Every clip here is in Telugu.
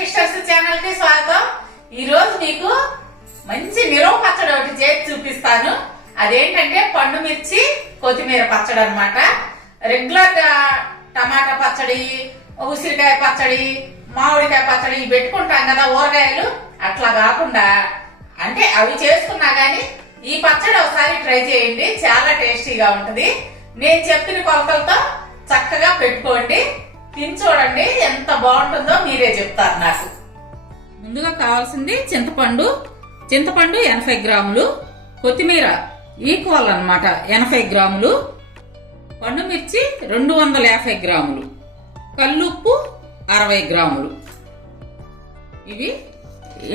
సిస్టర్స్ ఛానల్కి స్వాగతం. ఈ రోజు మీకు మంచి మిరప పచ్చడి ఒకటి చేసి చూపిస్తాను. అదేంటంటే పండు మిర్చి కొత్తిమీర పచ్చడి అన్నమాట. రెగ్యులర్గా టమాటా పచ్చడి ఉసిరికాయ పచ్చడి మామిడికాయ పచ్చడి పెట్టుకుంటాం కదా ఊరగాయలు. అట్లా కాకుండా అంటే అవి చేసుకున్నా గానీ ఈ పచ్చడి ఒకసారి ట్రై చేయండి. చాలా టేస్టీగా ఉంటది. నేను చెప్పిన కొలతలతో చక్కగా పెట్టుకోండి. తిని చూడండి ఎంత బాగుంటుందో మీరే చెప్తారు నాకు. ముందుగా కావాల్సింది చింతపండు. చింతపండు ఎనభై గ్రాములు. కొత్తిమీర ఈక్వల్ అన్నమాట ఎనభై గ్రాములు. పండుమిర్చి రెండు వందల యాభై గ్రాములు. కల్లుప్పు అరవై గ్రాములు. ఇవి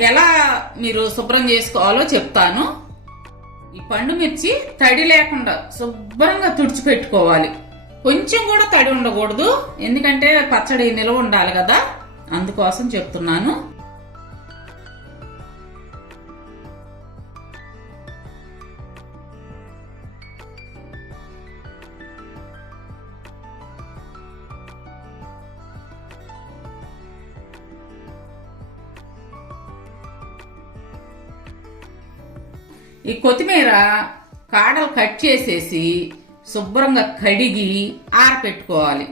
ఎలా మీరు శుభ్రం చేసుకోవాలో చెప్తాను. ఈ పండు మిర్చి తడి లేకుండా శుభ్రంగా తుడిచిపెట్టుకోవాలి. కొంచెం కూడా తడి ఉండకూడదు. ఎందుకంటే పచ్చడి నిలవ ఉండాలి కదా. అందుకోసం చెప్తున్నాను. ఈ కొత్తిమీర కాడలు కట్ చేసేసి శుభ్రంగా కడిగి ఆరపెట్టుకోవాలి.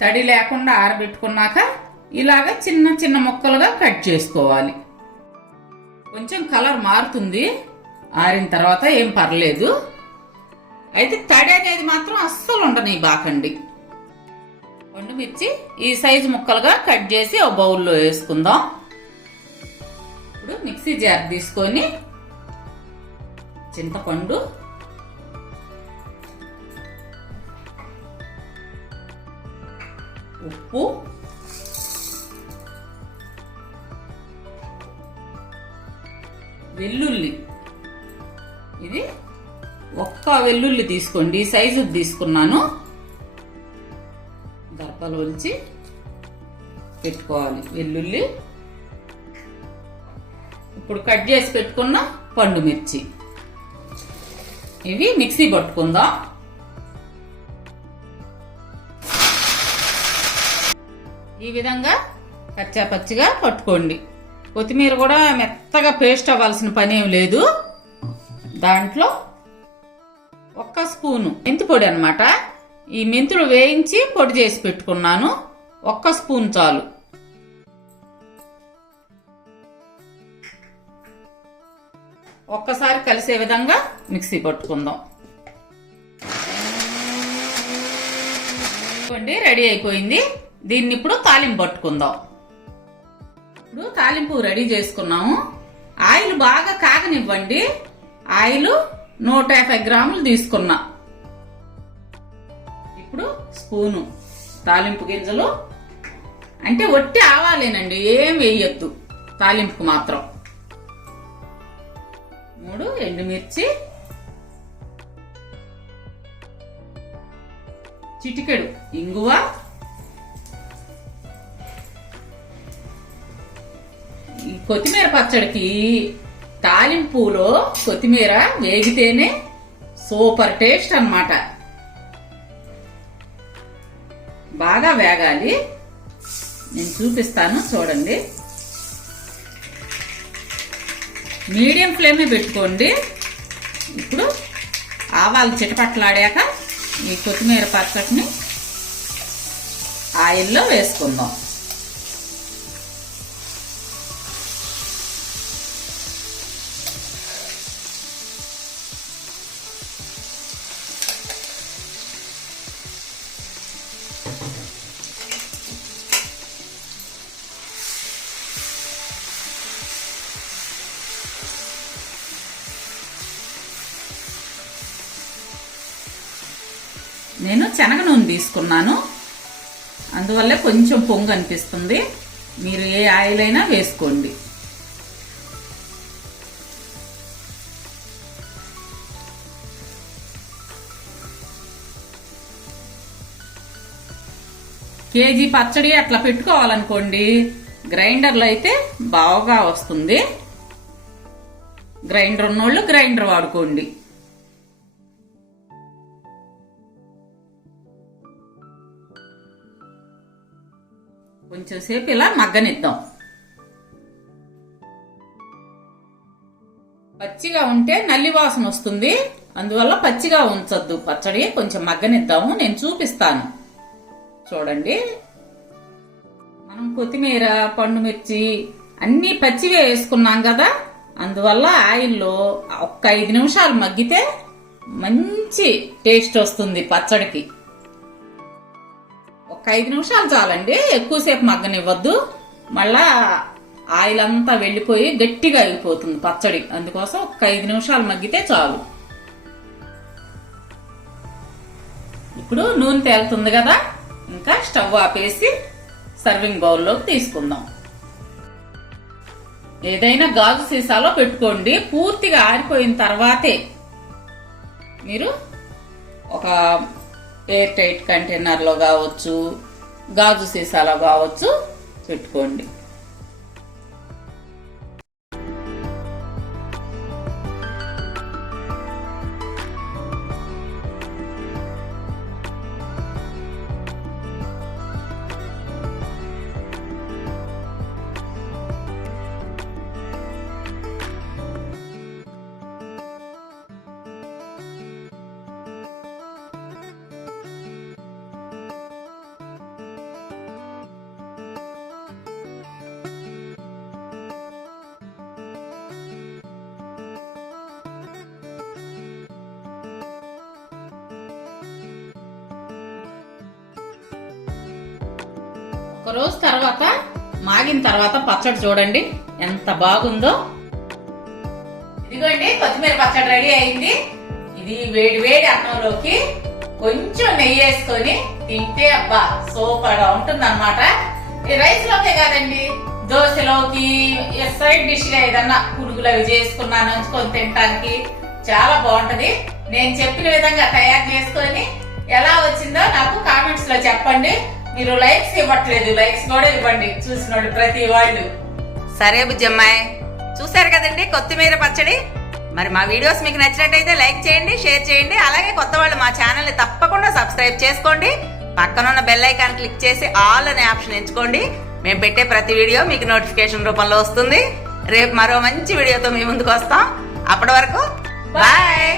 తడి లేకుండా ఆరబెట్టుకున్నాక ఇలాగ చిన్న చిన్న ముక్కలుగా కట్ చేసుకోవాలి. కొంచెం కలర్ మారుతుంది. ఆరిన తర్వాత ఏం పర్లేదు. అయితే తడి అనేది మాత్రం అస్సలు ఉండని బాకండి పండు మిర్చి ఈ సైజు ముక్కలుగా కట్ చేసి ఒక బౌల్లో వేసుకుందాం. ఇప్పుడు మిక్సీ జార్ తీసుకొని చింతపండు ఉప్పు. వెల్లుల్లి. ఇది ఒక్క వెల్లుల్లి తీసుకోండి. సైజు తీసుకున్నాను. దర్పలు ఒలిచి పెట్టుకోవాలి వెల్లుల్లి. ఇప్పుడు కట్ చేసి పెట్టుకున్న పండు మిర్చి. ఇవి మిక్సీ పట్టుకుందాం. ఈ విధంగా కచ్చా పచ్చిగా పట్టుకోండి. కొత్తిమీర కూడా మెత్తగా పేస్ట్ అవ్వాల్సిన పని ఏం లేదు. దాంట్లో ఒక్క స్పూను మెంతి పొడి అనమాట ఈ మెంతులు వేయించి పొడి చేసి పెట్టుకున్నాను. ఒక్క స్పూన్ చాలు. ఒక్కసారి కలిసే విధంగా మిక్సీ పట్టుకుందాం. రెడీ అయిపోయింది. దీన్ని ఇప్పుడు తాలింపు పట్టుకుందాం. ఇప్పుడు తాలింపు రెడీ చేసుకున్నాము. ఆయిల్ బాగా కాగనివ్వండి. ఆయిల్ నూట యాభై గ్రాములు తీసుకున్నా. ఇప్పుడు స్పూను తాలింపు గింజలు. అంటే ఒట్టి ఆవాలేనండి ఏం వేయొద్దు తాలింపుకు మాత్రం. మూడు ఎండుమిర్చి. చిటికెడు ఇంగువ. కొత్తిమీర పచ్చడికి తాలింపులో కొత్తిమీర వేగితేనే సూపర్ టేస్ట్ అన్నమాట. బాగా వేగాలి. నేను చూపిస్తాను చూడండి. మీడియం ఫ్లేమే పెట్టుకోండి. ఇప్పుడు ఆవాలు చిటపట్లాడాక ఈ కొత్తిమీర పచ్చడిని ఆయిల్లో వేసుకుందాం. నేను శనగ నూనె తీసుకున్నాను. అందువల్ల కొంచెం పొంగు అనిపిస్తుంది. మీరు ఏ ఆయిల్ అయినా వేసుకోండి. కేజీ పచ్చడి అట్లా పెట్టుకోవాలనుకోండి గ్రైండర్లో అయితే బాగా వస్తుంది. గ్రైండర్ ఉన్నోళ్ళు గ్రైండర్ వాడుకోండి. కొంచెం సేపు ఇలా మగ్గనిద్దాం. పచ్చిగా ఉంటే నల్లి వాసన వస్తుంది. అందువల్ల పచ్చిగా ఉంచొద్దు. పచ్చడి కొంచెం మగ్గనిద్దాము. నేను చూపిస్తాను. చూడండి. మనం కొత్తిమీర పండు మిర్చి అన్ని పచ్చివే వేసుకున్నాం కదా. అందువల్ల ఆయిల్లో ఒక్క ఐదు నిమిషాలు మగ్గితే మంచి టేస్ట్ వస్తుంది పచ్చడికి. ఒక ఐదు నిమిషాలు చాలండి. ఎక్కువసేపు మగ్గనివ్వద్దు. మళ్ళా ఆయిల్ అంతా వెళ్ళిపోయి గట్టిగా అయిపోతుంది పచ్చడి. అందుకోసం ఒక ఐదు నిమిషాలు మగ్గితే చాలు. ఇప్పుడు నూనె తేలుతుంది కదా. ఇంకా స్టవ్ ఆపేసి సర్వింగ్ బౌల్లోకి తీసుకుందాం. ఏదైనా గాజు సీసాలో పెట్టుకోండి. పూర్తిగా ఆరిపోయిన తర్వాతే మీరు ఒక ఎయిర్ టైట్ కంటైనర్లో కావచ్చు గాజు సీసాలో కావచ్చు పెట్టుకోండి. ఒక రోజు తర్వాత మాగిన తర్వాత పచ్చడి చూడండి ఎంత బాగుందో. ఇదిగోండి కొత్తిమీర పచ్చడి రెడీ అయింది. ఇది వేడి వేడి అన్నంలోకి కొంచెం నెయ్యి వేసుకొని తింటే అబ్బా సూపర్గా ఉంటుంది అనమాట ఈ రైస్ లోకే కాదండి దోశలోకి సైడ్ డిష్గా ఏదన్నా పురుగులు అవి చేసుకున్నా నంచుకొని తినటానికి చాలా బాగుంటది. నేను చెప్పిన విధంగా తయారు చేసుకొని ఎలా వచ్చిందో నాకు కామెంట్స్లో చెప్పండి. మీరు లైక్స్ ఇవ్వట్లేదు లైక్స్ కూడా ఇవ్వండి చూసిన ప్రతి వాళ్ళు. సరే బుజ్జమ్మాయి చూశారు కదండి కొత్తిమీర పచ్చడి? మరి మా వీడియోస్ మీకు నచ్చినట్టయితే లైక్ చేయండి షేర్ చేయండి అలాగే కొత్త వాళ్ళు మా ఛానల్ని తప్పకుండా సబ్స్క్రైబ్ చేసుకోండి. పక్కనున్న బెల్ ఐకాన్ క్లిక్ చేసి ఆల్ అనే ఆప్షన్ ఎంచుకోండి. మేము పెట్టే ప్రతి వీడియో మీకు నోటిఫికేషన్ రూపంలో వస్తుంది. రేపు మరో మంచి వీడియోతో మీ ముందుకు వస్తాం. అప్పటి వరకు బాయ్